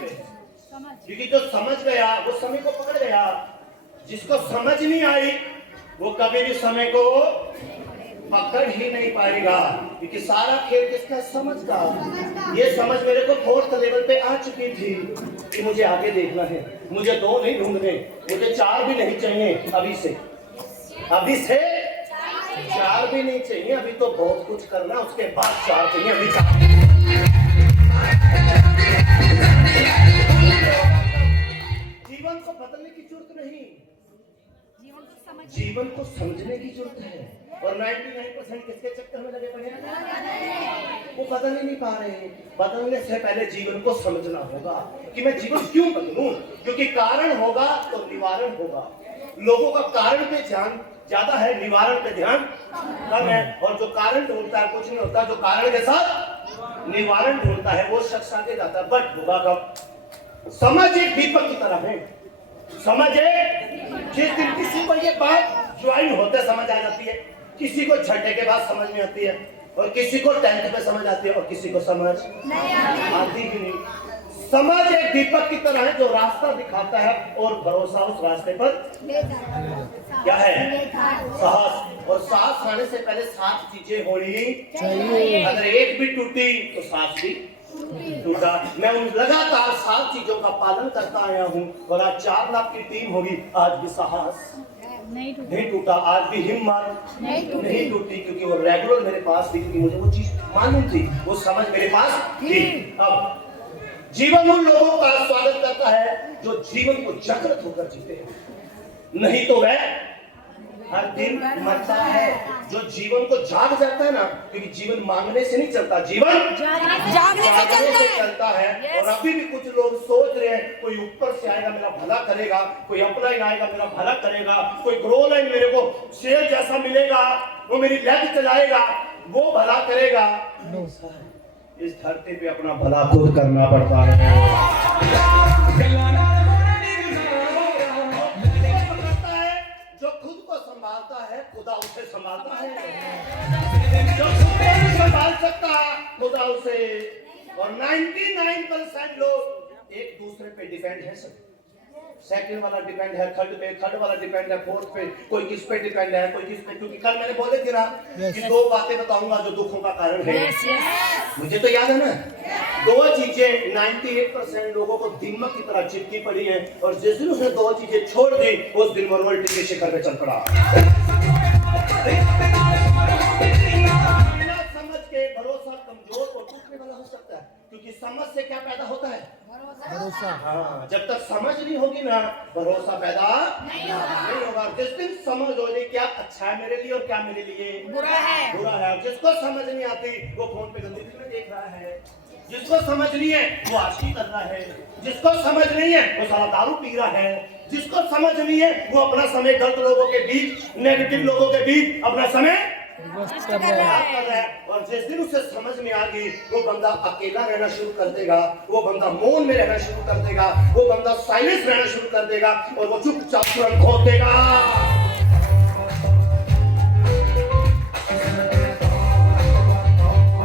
पे, क्योंकि जो समझ गया वो समय को पकड़ गया, जिसको समझ नहीं आई वो कभी भी समय को पकड़ ही नहीं पाएगा, क्योंकि सारा खेल किसका? समझ का। ये समझ मेरे को 4th लेवल पे आ चुकी थी कि मुझे आगे देखना है, मुझे 2 नहीं ढूंढने, मुझे 4 भी नहीं चाहिए, अभी से 4 भी नहीं चाहिए, अभी तो बहुत कुछ करना, उसके बाद 4 चाहिए, अभी 4। जीवन को बदलने की जरूरत नहीं, जीवन को समझने की जरूरत है। और 99% किसके चक्कर में लगे पड़े हैं? वो बदल ही नहीं पा रहे हैं। बदलने से पहले जीवन को समझना होगा कि मैं जीवन क्यों बदलूं, क्योंकि कारण होगा तो निवारण होगा। लोगों का कारण पे ध्यान ज्यादा है, निवारण पे ध्यान कम है। और जो कारण ढूंढता है कुछ नहीं होता, जो कारण के साथ निवारण ढूंढता है वो शख्स आगे जाता है। बट होगा कब? समझ एक दीपक की तरह है, समझ है। जिस दिन किसी को ये बात ज्वाइन होते समझ आ जाती है, किसी को छठे के बाद समझ में आती है, और किसी को 10th पे समझ आती है, और किसी को समझ नहीं आती ही नहीं। समझ एक दीपक की तरह है जो रास्ता दिखाता है और भरोसा उस रास्ते पर क्या है? साहस। और साहस आने से पहले 7 चीजें होनी चाहिए। अगर एक भी टूटी तो साहस भी टूटा। मैं उन लगातार 7 चीजों का पालन करता आया हूँ, और आज 4 लाख की टीम होगी, आज भी साहस नहीं टूटा, आज भी हिम्मत नहीं टूटी, क्योंकि वो रेगुलर मेरे पास थी, क्योंकि मुझे वो चीज मालूम थी, वो समझ मेरे पास थी। अब जीवन उन लोगों का स्वागत करता है जो जीवन को जागृत होकर जीते हैं, नहीं तो वह हर दिन मरता है। जो जीवन को जाग जाता है ना, क्योंकि जीवन मांगने से नहीं चलता, जीवन जागने से चलता है। और अभी भी कुछ लोग सोच रहे हैं कोई ऊपर से आएगा मेरा भला करेगा, कोई अपलाइन आएगा मेरा भला करेगा, कोई ग्रो लाइन मेरे को शेर जैसा मिलेगा, वो मेरी लेग चलाएगा, वो भला करेगा। इस धरती पे अपना भला खुद करना पड़ता है। जो खुद को संभालता है खुदा उसे संभालता है, जो खुद को नहीं संभाल सकता खुदा उसे। और 99% लोग एक दूसरे पे डिपेंड है। सब सेकंड वाला डिपेंड है थर्ड पे, थर्ड वाला डिपेंड है फोर्थ पे, कोई किस पे डिपेंड है, कोई किस पे। क्योंकि कल मैंने बोले थे ना कि 2 बातें बताऊंगा जो दुखों का कारण है। मुझे तो याद है ना, 2 चीजें 98% लोगों को दिमाग की तरह चिपकी पड़ी है, और जिस दिन उसने 2 चीजें छोड़ दी उस दिन वर्ल्ड के शिखर पे चल पड़ा। बिना समझ के भरोसा कमजोर और टूटने वाला हो सकता है, क्योंकि समझ से क्या पैदा होता है? भरोसा। हाँ, जब तक समझ नहीं होगी ना भरोसा पैदा नहीं होगा। जिस दिन समझ हो जाए क्या अच्छा है मेरे लिए और क्या मेरे लिए बुरा है। जिसको समझ नहीं आती वो फोन पे गंदी फिल्में देख रहा है, जिसको समझ नहीं है वो आशिकी कर रहा है, जिसको समझ नहीं है वो सारा दारू पी रहा है, जिसको समझ नहीं है वो अपना समय गलत लोगों के बीच, नेगेटिव लोगों के बीच अपना समय कर रहा है। और जिस दिन उसे समझ में आ गई वो बंदा अकेला रहना शुरू कर देगा, वो बंदा मौन में रहना शुरू कर देगा, वो बंदा साइलेंस रहना शुरू कर देगा, और वो चुपचाप तुरंत खो देगा।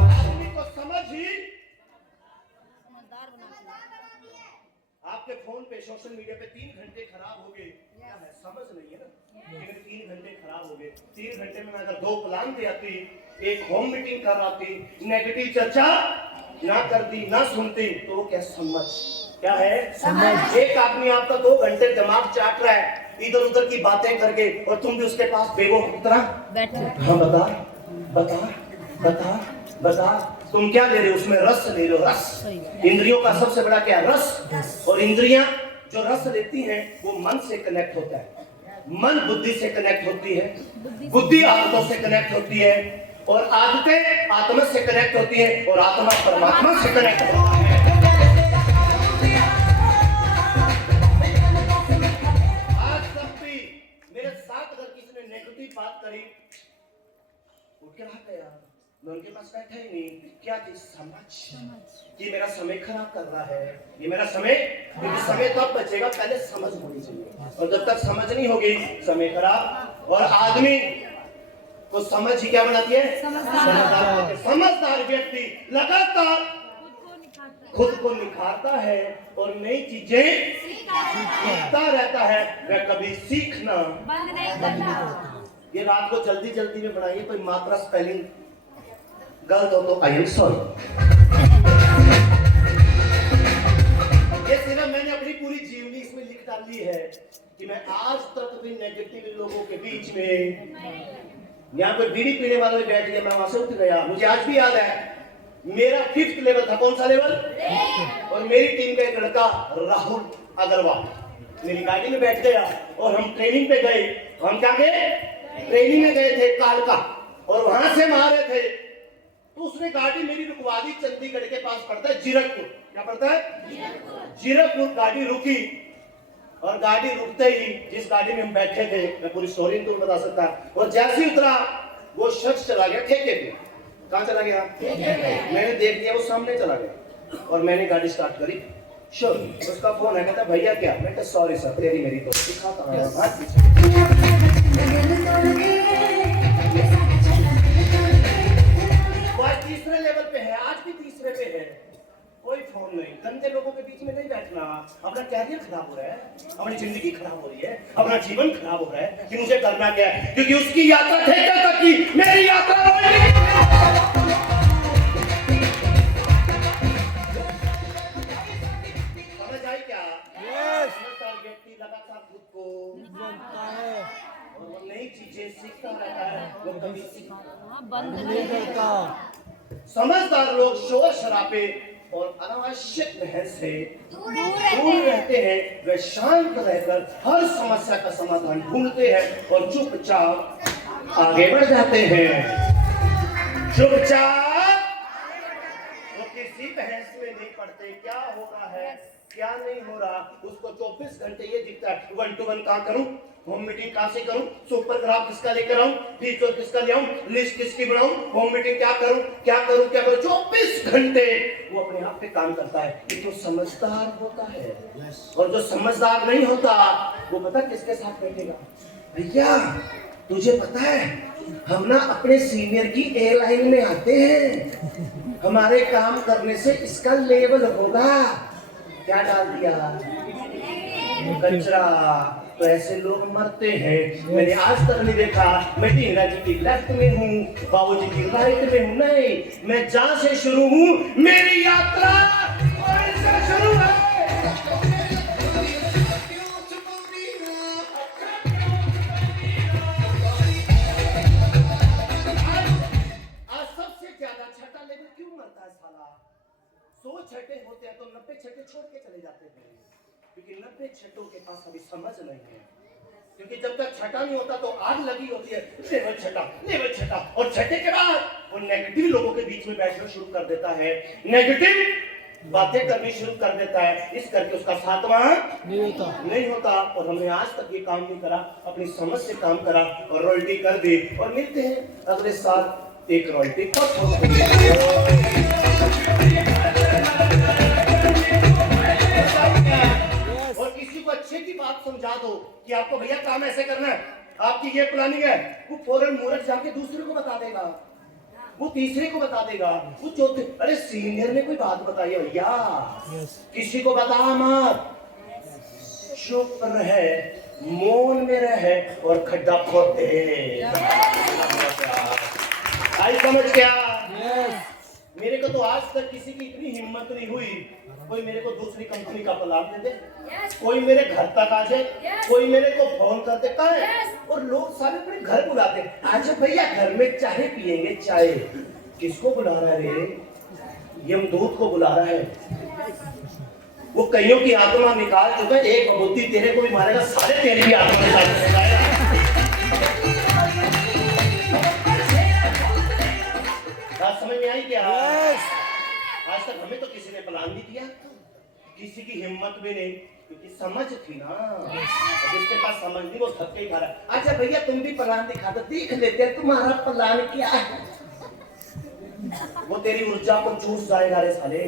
आदमी को समझ ही आपके फोन पे सोशल मीडिया पे 3 घंटे खराब हो गए, समझ नहीं है ना, लेकिन 3 घंटे खराब हो गए। 3 घंटे में अगर 2 प्लान दे आती, एक होम मीटिंग कर आती, नेगेटिव चर्चा ना करती, ना सुनती, तो वो क्या समझ क्या है? समझ। एक आदमी आपका 2 घंटे दिमाग चाट रहा है इधर उधर की बातें करके, और तुम भी उसके पास बेवकूफ तरह बैठे। हाँ बता बता बता बता, तुम क्या ले रहे हो? उसमें रस ले लो, रस। इंद्रियों का सबसे बड़ा क्या? रस। और इंद्रियां जो रस लेती हैं वो मन से कनेक्ट होता है, मन बुद्धि से कनेक्ट होती है, बुद्धि आदतों से कनेक्ट होती है, और आदतें आत्मा से कनेक्ट होती है, और आत्मा परमात्मा से कनेक्ट होती है। आज तक भी मेरे साथ अगर किसी ने नेगेटिव बात करी, उठ के रहा यार, मैं उनके पास बैठा ही नहीं। क्या थी? समझ। ये मेरा समय खराब कर रहा है, ये मेरा समय, क्योंकि समय तब बचेगा पहले समझ होनी चाहिए, और जब तक समझ नहीं होगी समय खराब। और आदमी को समझ ही क्या बनाती है? समझदार व्यक्ति लगातार खुद को निखारता है और नई चीजें सीखता रहता है, वह कभी सीखना बंद नहीं करता। ये रात को जल्दी जल्दी में बनाइए, कोई मात्रा स्पेलिंग गलत हो तो आई एम सॉरी। ये सिर्फ मैंने अपनी पूरी जीवनी इसमें लिख डाली है कि मैं आज तक भी नेगेटिव लोगों के बीच में, यहाँ पे बीड़ी पीने वाले बैठ गया, मैं वहां से उठ गया। मुझे आज भी याद है, मेरा 5th लेवल था। कौन सा लेवल? और मेरी टीम का एक लड़का राहुल अग्रवाल मेरी गाड़ी में बैठ गया और हम ट्रेनिंग पे गए। हम क्या गए? ट्रेनिंग में गए थे कालका, और वहां से आ रहे थे तो उसने गाड़ी मेरी रुकवा दी। चंडीगढ़ के पास पड़ता है जीरकपुर। क्या पड़ता है? जीरकपुर। गाड़ी रुकी और गाड़ी रुकते ही जिस गाड़ी में हम बैठे थे, मैं पूरी स्टोरी तो बता सकता, और जैसे ही उतरा वो शख्स चला गया ठेके पे। कहाँ चला गया? मैंने देख लिया वो सामने चला गया और मैंने गाड़ी स्टार्ट करी। श्योर उसका फोन है, कहता भैया क्या? मैं कहा सॉरी सर, तेरी मेरी तो दिखाता हूं। तीसरे लेवल पे है, आज भी तीसरे पे है। कोई फोन नहीं, गंदे लोगों के बीच में नहीं बैठना। अपना कैरियर खराब हो रहा है, अपनी जिंदगी खराब हो रही है, अपना जीवन खराब हो रहा है कि मुझे करना क्या है, क्योंकि उसकी यात्रा ठेके तक की, मेरी यात्रा समझ आई क्या? व्यक्ति लगातार खुद को और वो नई चीजें सीखता रहता है, वो कभी बंद नहीं करता। समझदार लोग शोर शराबे और अनावश्यक बहस से दूर रहते हैं। वे शांत रहकर हर समस्या का समाधान ढूंढते हैं और चुपचाप आगे बढ़ जाते हैं। चुपचाप वो किसी बहस में नहीं पड़ते। क्या हो रहा है, क्या नहीं हो रहा, उसको 24 घंटे ये दिखता है। 1 to 1 कहाँ करूं, होम मीटिंग कहाँ से करूं, सुपर ग्राफ किसका लेकर आऊं, फीचर किसका ले आऊं, लिस्ट किसकी बनाऊं, होम मीटिंग क्या करूं, क्या करूं, क्या करूं। 24 घंटे वो अपने आप पे काम करता है। ये तो समझदार होता है। और जो समझदार नहीं होता वो पता किसके साथ बैठेगा? भैया तुझे पता है, हम ना अपने सीनियर की ए लाइन में आते हैं, हमारे काम करने से इसका लेवल होगा। क्या डाल दिया? कचरा। तो ऐसे लोग मरते हैं। मैंने आज तक नहीं देखा मैं टीना जी की लेफ्ट में हूँ, बाबूजी की राइट में हूँ। नहीं, मैं जहाँ से शुरू हूँ, मेरी यात्रा वहीं से शुरू है। आज सबसे ज्यादा छठा लेवल क्यों मरता है साला? 100 छठे होते हैं तो 90 छठे छोड़ के चले जाते हैं, क्योंकि 90 छठों के पास अभी समझ नहीं है। क्योंकि जब तक छठा नहीं होता तो आग लगी होती है, लेवल छठा, और छठे के बाद वो नेगेटिव लोगों के बीच में बैठना शुरू कर देता है, नेगेटिव बातें करनी शुरू कर देता है। इस करके उसका सातवां नहीं होता। और हमने आज तक ये काम नहीं करा, अपनी समझ से काम करा और रॉयल्टी कर दी। और मिलते हैं अगले साल एक रॉयल्टी। और किसी को अच्छे की बात समझा दो कि आपको भैया काम ऐसे करना है, आपकी ये प्लानिंग है, वो फौरन मुहूर्त जाके दूसरे को बता देगा, वो तीसरे को बता देगा, वो चौथे। अरे सीनियर ने कोई बात बताई है भैया, किसी को बता मत, चुप रहे, मौन में रहे और खड्डा खोदे। आई समझ क्या? मेरे को तो आज तक किसी की इतनी हिम्मत नहीं हुई कोई मेरे को दूसरी कंपनी का प्लान दे दे, कोई मेरे घर तक आ जाए, कोई मेरे को फोन कर देता है, और लोग सारे अपने घर बुलाते हैं। आज भैया घर में चाय पियेंगे। चाय किसको बुला रहा है रे? यमदूत को बुला रहा है। वो कईयों की आत्मा निकाल चुका है, एक बबूती तेरे को भी मारेगा, सारे तेरी भी आत्मा निकाल देगा। समझ में आई क्या? आज तक हमें तो किसी ने प्लान नहीं दिया, किसी की हिम्मत भी नहीं, क्योंकि समझ थी ना। जिसके पास समझ नहीं वो थक के ही खा रहा। अच्छा भैया तुम भी प्लान दिखा दो, देख लेते हैं तुम्हारा प्लान क्या है। वो तेरी ऊर्जा को चूस जाएगा रे साले,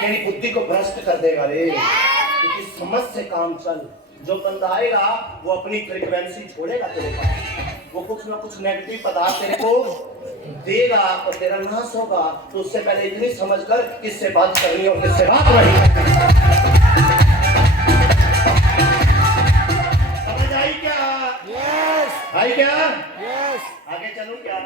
तेरी बुद्धि को भ्रष्ट कर देगा रे। क्योंकि समझ से काम चल। जो बंदा आएगा वो अपनी फ्रीक्वेंसी छोड़ेगा तेरे पास, वो कुछ ना कुछ नेगेटिव पदार्थ तेरे को देगा और तेरा नाश होगा, तो उससे पहले इतनी समझ कर किससे बात करनी है और किससे बात नहीं करनी। समझ आई क्या? यस आई क्या? यस आगे चलूं क्या?